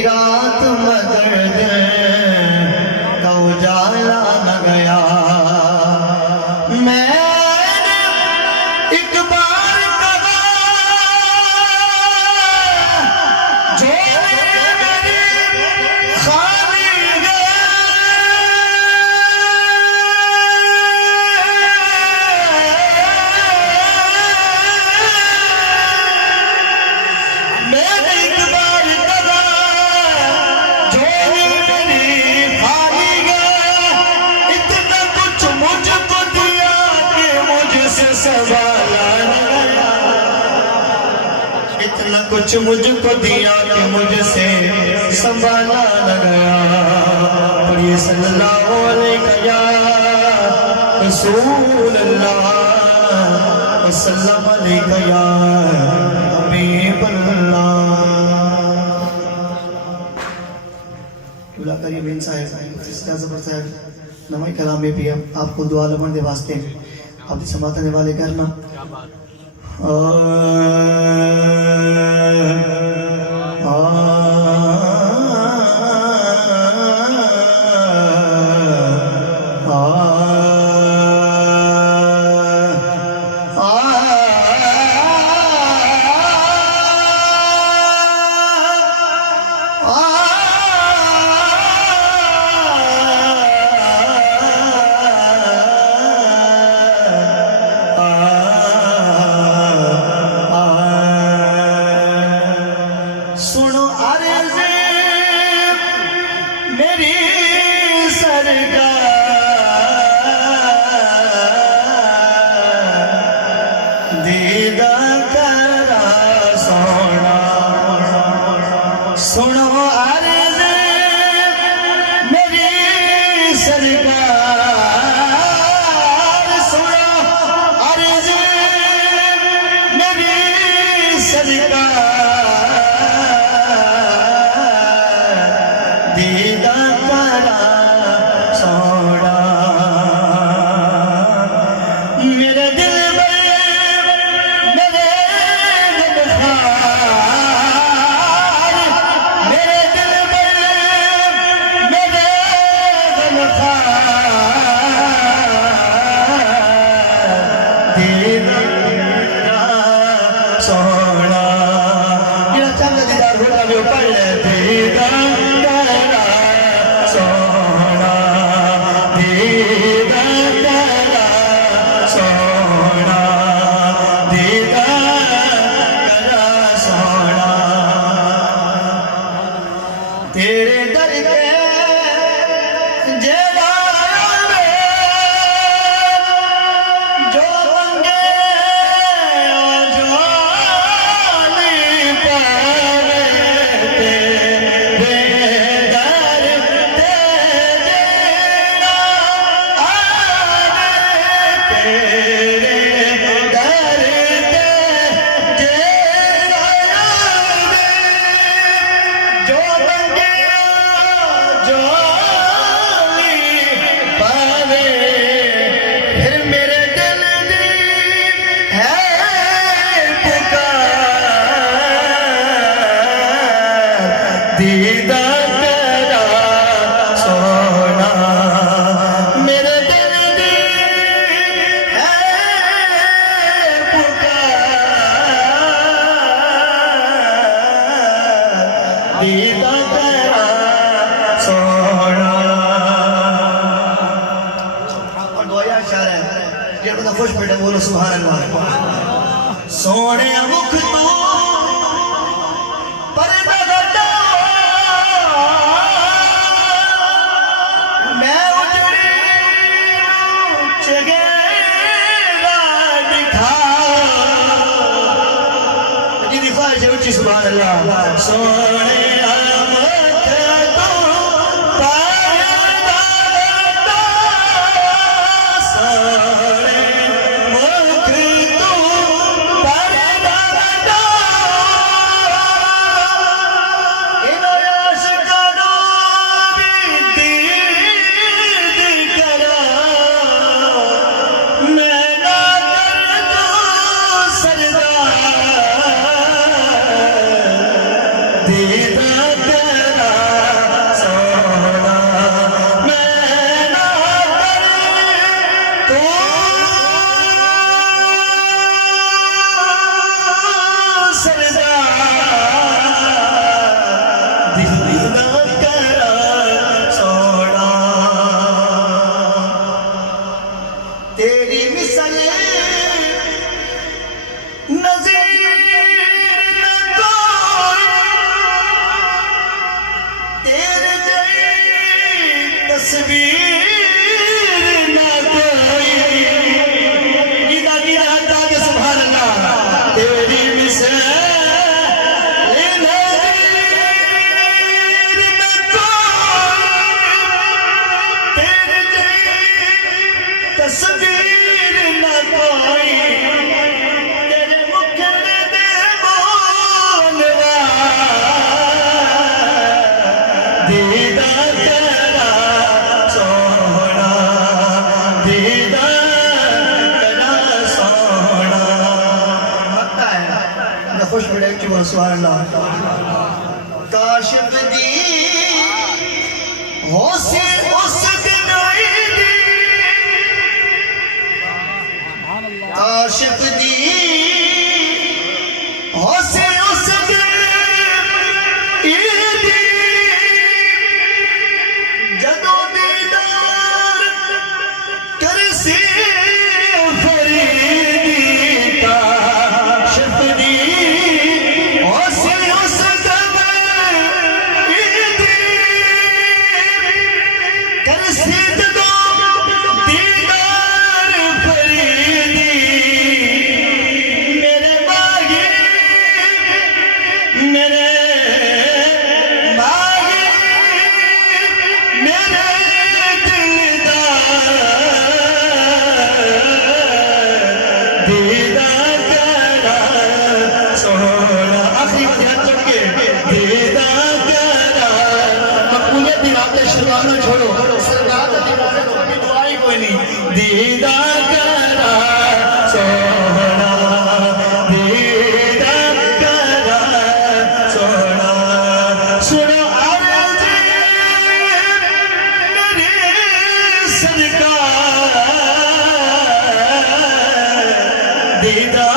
रात मगर का उजाला न गया। मैं एक बार कहा जो मेरी खाली गए, मैंने एक बार कहा जो मेरी खाली गए। इतना कुछ मुझको दिया कि मुझसे सवाला न गया। इतना कुछ मुझको दिया कि मुझसे संभाला न गया। पढ़िए सल्लल्लाहु अलैहि या रसूल अल्लाह वसल्लम अलैहि या हबीब अल्लाह। करीम इन साहब साहब नमाई कलाम में भी आपको दुआ लमन के वास्ते आप समातने वाले करना। सुनो अर्ज़ मेरी सरकार, दीदा करा सोना। सुनो अर्ज़ मेरी सरकार, सुनो अर्ज़ मेरी सरकार, दीदा करा सोना। मेरे दिल में मेरे गमखार, मेरे दिल में मेरे गमखार, दीदा करा सोना। मेरा चंद दीदार होगा जो पढ़ ले दीदा तेरे दर पे जेड़ा जो मंगे जो नहीं पावे, तेरे दर पे जेड़ा आवे, तेरे दर पे जेड़ा आवे, जो दीदा तेरा सोना। मेरे दिल दी है पुकार, दीदा तेरा सोना। आपका दुआया इशारा है ये बड़ा खुश बैठे बोलो सुभान अल्लाह। सोने मुख तू सुभान अल्लाह। सोने मुख तू तस्वीर ना कोई गीता की रहता के सुभान अल्लाह तेरी मिसाल तस्वीर न कोई तेरे मुखड़े दे बोलवा दीदा तेरा सोना दीदा तेरा सोना मत्ता है ना खुश बड़े क्यों सुभान अल्लाह काशिफ दी होसे उस दिन आई दी काशिफ दी होसे उस दिन ईदी जदों दीदार करसी फरीदी काशिफ दी होसे उस दिन ईदी करसी छोड़ो सरकार की दुआई कोई नहीं दीदा करा सोना दीदा करा सोना सुनो अर्ज़ मेरी सरकार दीदा